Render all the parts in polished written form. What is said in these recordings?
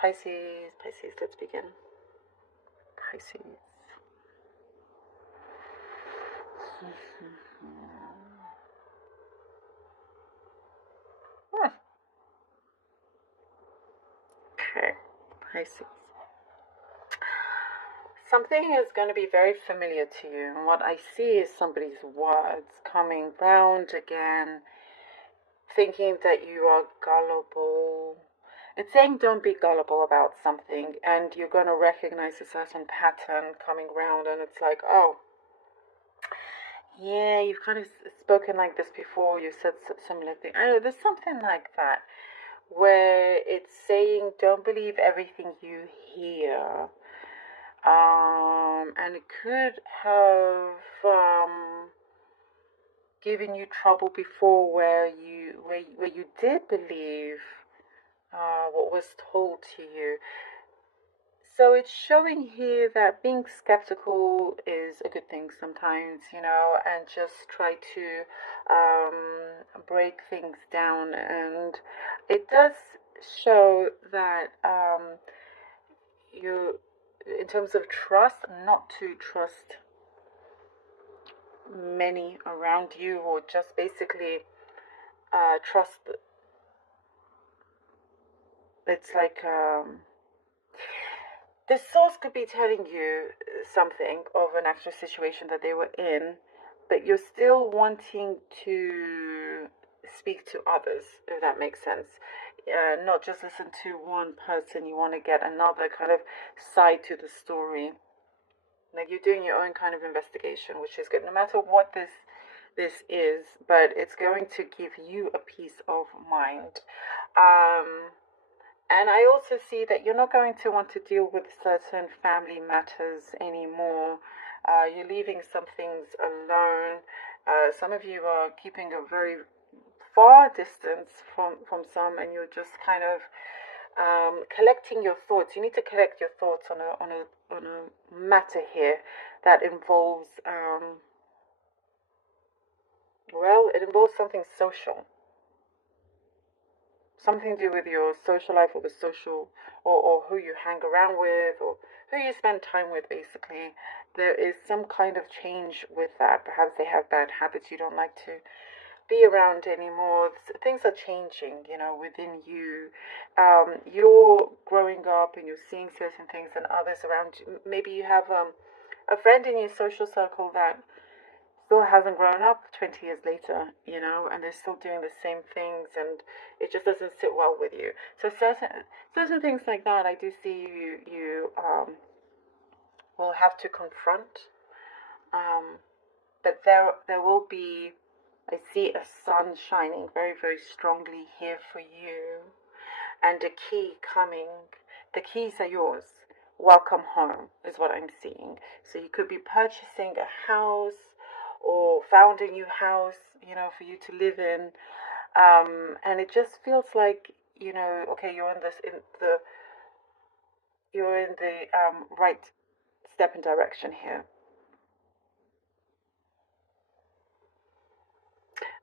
Pisces, let's begin. Pisces. Okay, Pisces. Something is going to be very familiar to you, and what I see is somebody's words coming round again, thinking that you are gullible. It's saying don't be gullible about something, and you're going to recognize a certain pattern coming round, and it's like, oh, yeah, you've kind of spoken like this before, you said similar thing. I know there's something like that, where it's saying don't believe everything you hear. And it could have given you trouble before, where you did believe what was told to you. So it's showing here that being skeptical is a good thing sometimes, and just try to break things down. And it does show that you, in terms of trust, not to trust many around you, or just basically trust. It's like the source could be telling you something of an actual situation that they were in, but you're still wanting to speak to others, if that makes sense. Not just listen to one person, you want to get another kind of side to the story. Like you're doing your own kind of investigation, which is good, no matter what this is, but it's going to give you a peace of mind. And I also see that you're not going to want to deal with certain family matters anymore. You're leaving some things alone. Some of you are keeping a very far distance from some, and you're just kind of collecting your thoughts. You need to collect your thoughts on a matter here that involves it involves something social, something to do with your social life, or the social, or who you hang around with, or who you spend time with. Basically, there is some kind of change with that. Perhaps they have bad habits you don't like to be around anymore. Things are changing, within you. You're growing up and you're seeing certain things and others around you. Maybe you have a friend in your social circle that still hasn't grown up 20 years later, and they're still doing the same things, and it just doesn't sit well with you. So certain things like that, I do see you will have to confront. But there will be, I see a sun shining very, very strongly here for you, and a key coming. The keys are yours. Welcome home is what I'm seeing. So you could be purchasing a house, or found a new house, for you to live in. And it just feels like, okay, you're in the right step and direction here.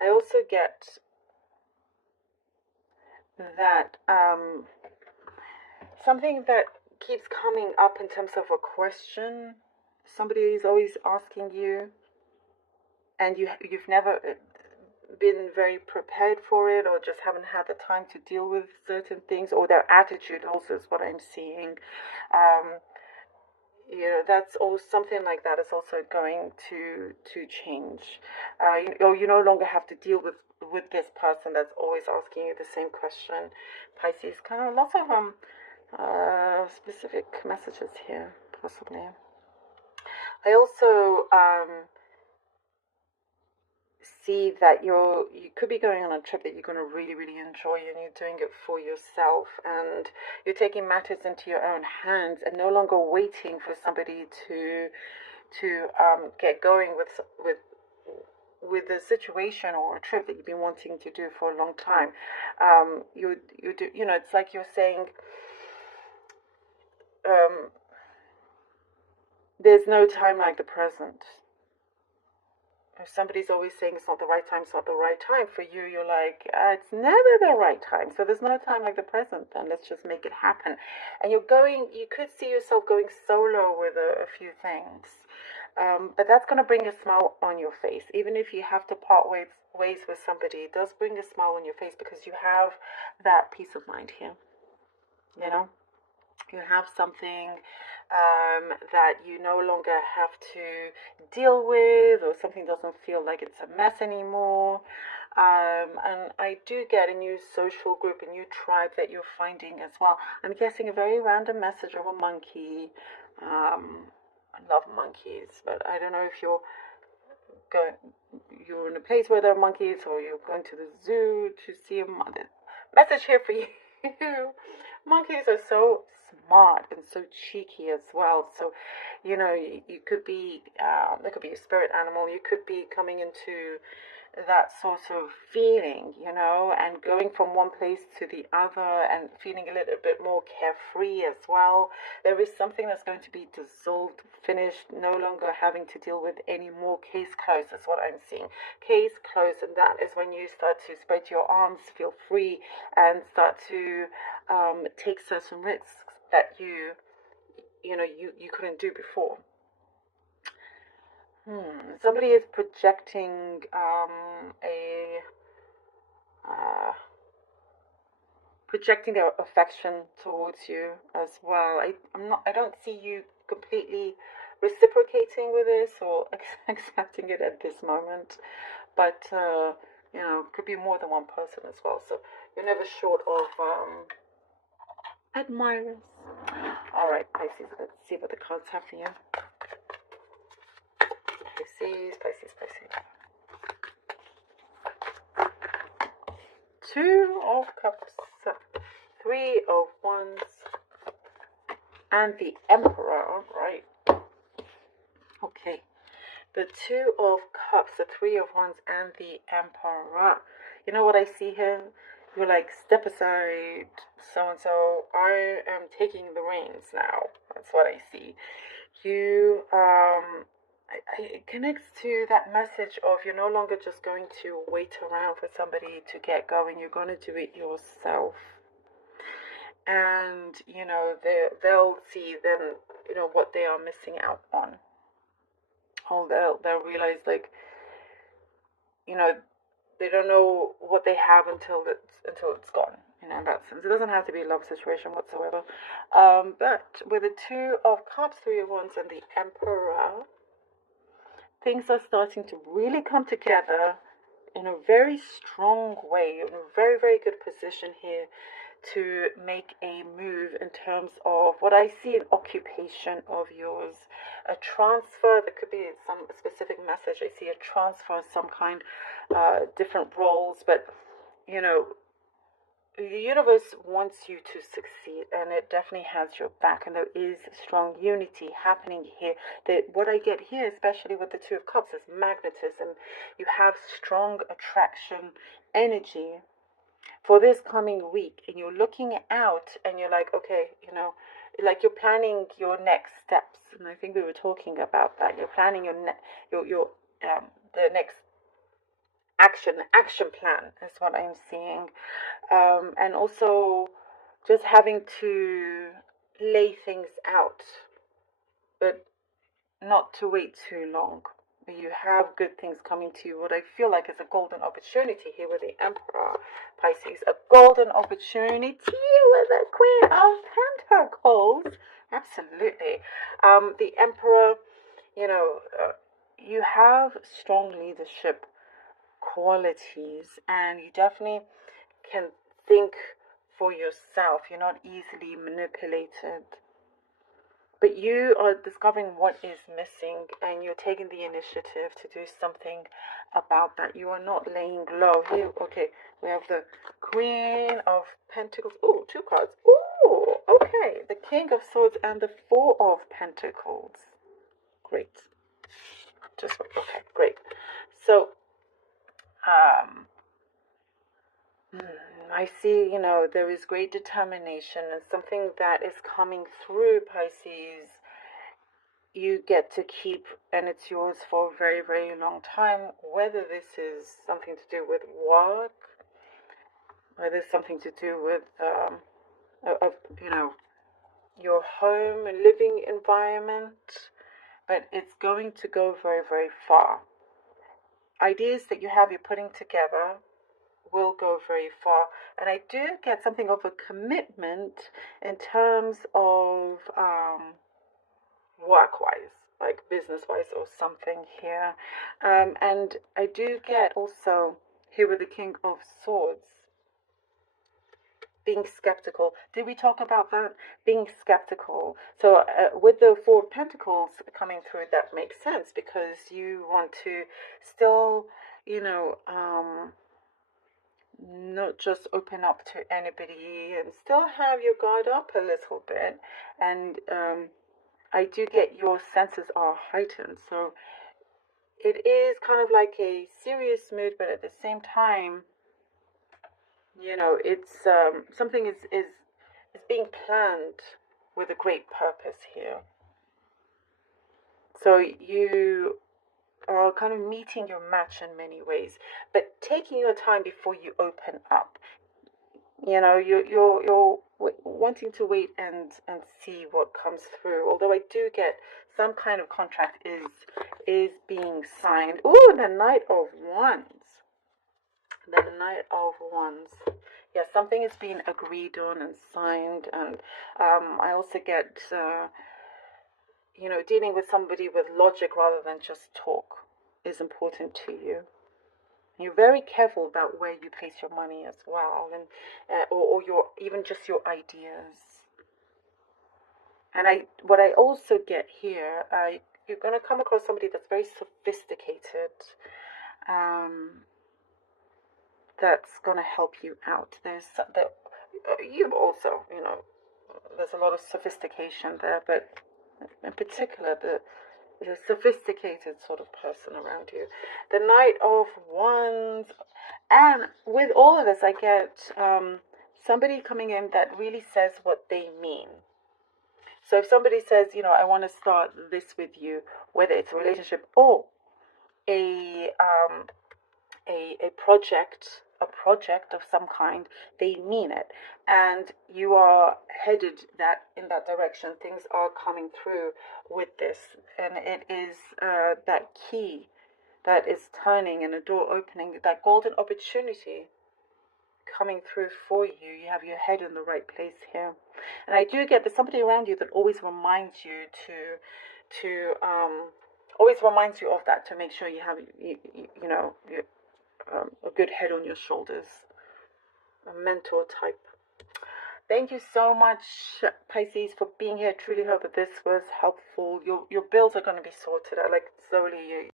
I also get that something that keeps coming up in terms of a question. Somebody is always asking you, and you've never been very prepared for it, or just haven't had the time to deal with certain things, or their attitude also is what I'm seeing. That's all, something like that is also going to change. You no longer have to deal with this person that's always asking you the same question. Pisces, kind of lots of specific messages here, possibly. I also see that you could be going on a trip that you're going to really, really enjoy, and you're doing it for yourself, and you're taking matters into your own hands, and no longer waiting for somebody to get going with the situation or a trip that you've been wanting to do for a long time. You do, it's like you're saying, there's no time like the present. if somebody's always saying it's not the right time, it's not the right time for you, you're like, it's never the right time. So there's no time like the present, then let's just make it happen. And you could see yourself going solo with a few things. But that's going to bring a smile on your face. Even if you have to part ways with somebody, it does bring a smile on your face because you have that peace of mind here. You know? You have something that you no longer have to deal with, or something doesn't feel like it's a mess anymore. And I do get a new social group, a new tribe that you're finding as well. I'm guessing a very random message of a monkey. I love monkeys, but I don't know if you're in a place where there are monkeys, or you're going to the zoo to see a monkey. Message here for you. Monkeys are so smart and so cheeky as well. So, you could be, there could be a spirit animal. You could be coming into that sort of feeling, and going from one place to the other and feeling a little bit more carefree as well. There is something that's going to be dissolved, finished, no longer having to deal with any more. Case closed is what I'm seeing. Case closed, and that is when you start to spread your arms, feel free, and start to take certain risks that you couldn't do before. Somebody is projecting projecting their affection towards you as well. I don't see you completely reciprocating with this or accepting it at this moment, but could be more than one person as well. So you're never short of admirers. All right, Pisces. Let's see what the cards have for you. Pisces. Two of Cups, Three of Wands, and the Emperor, right? Okay. The Two of Cups, the Three of Wands, and the Emperor. You know what I see here? You're like, step aside, so-and-so. I am taking the reins now. That's what I see. You, it connects to that message of you're no longer just going to wait around for somebody to get going. You're going to do it yourself. And, they'll see then, what they are missing out on. Oh, they'll realize, like, they don't know what they have until it's gone. In that sense, it doesn't have to be a love situation whatsoever. But with the Two of Cups, Three of Wands, and the Emperor, things are starting to really come together in a very strong way. You're in a very, very good position here to make a move in terms of what I see, an occupation of yours, a transfer. There could be some specific message. I see a transfer of some kind, different roles, but the universe wants you to succeed, and it definitely has your back, and there is strong unity happening here. What I get here, especially with the Two of Cups, is magnetism. You have strong attraction energy for this coming week, and you're looking out, and you're like, okay, like you're planning your next steps. And I think we were talking about that. You're planning the next action plan is what I'm seeing. And also just having to lay things out, but not to wait too long. You have good things coming to you. What I feel like is a golden opportunity here with the Emperor, Pisces. A golden opportunity with the Queen of Pentacles. Absolutely. The Emperor, you have strong leadership qualities, and you definitely can think for yourself. You're not easily manipulated. But you are discovering what is missing, and you're taking the initiative to do something about that. You are not laying low. Here, okay, we have the Queen of Pentacles. Oh, two cards. Oh, okay. The King of Swords and the Four of Pentacles. Great. Okay, great. So, I see, there is great determination, and something that is coming through, Pisces, you get to keep, and it's yours for a very, very long time, whether this is something to do with work, whether it's something to do with, your home and living environment, but it's going to go very, very far. Ideas that you have you're putting together will go very far. And I do get something of a commitment in terms of work-wise, like business-wise or something here. And I do get also here with the King of Swords, being skeptical. Did we talk about that? Being skeptical. So with the Four of Pentacles coming through, that makes sense because you want to still, not just open up to anybody and still have your guard up a little bit. And I do get your senses are heightened. So it is kind of like a serious mood, but at the same time, it's something is being planned with a great purpose here. So you are kind of meeting your match in many ways, but taking your time before you open up. You're wanting to wait and see what comes through. Although I do get some kind of contract is being signed. Ooh, the Knight of Wands. The Knight of Wands. Yeah, something is being agreed on and signed. And I also get, dealing with somebody with logic rather than just talk is important to you. You're very careful about where you place your money as well, and or your even just your ideas. And what I also get here, you're going to come across somebody that's very sophisticated. That's going to help you out. You also, there's a lot of sophistication there, but in particular, the sophisticated sort of person around you. The Knight of Wands. And with all of this, I get somebody coming in that really says what they mean. So if somebody says, I want to start this with you, whether it's a relationship or a project of some kind, they mean it, and you are headed in that direction. Things are coming through with this, and it is that key that is turning and a door opening, that golden opportunity coming through for you. You have your head in the right place here, and I do get there's somebody around you that always reminds you to always reminds you of that, to make sure you have a good head on your shoulders, a mentor type. Thank you so much, Pisces, for being here. Truly hope that this was helpful. Your bills are going to be sorted out, like slowly.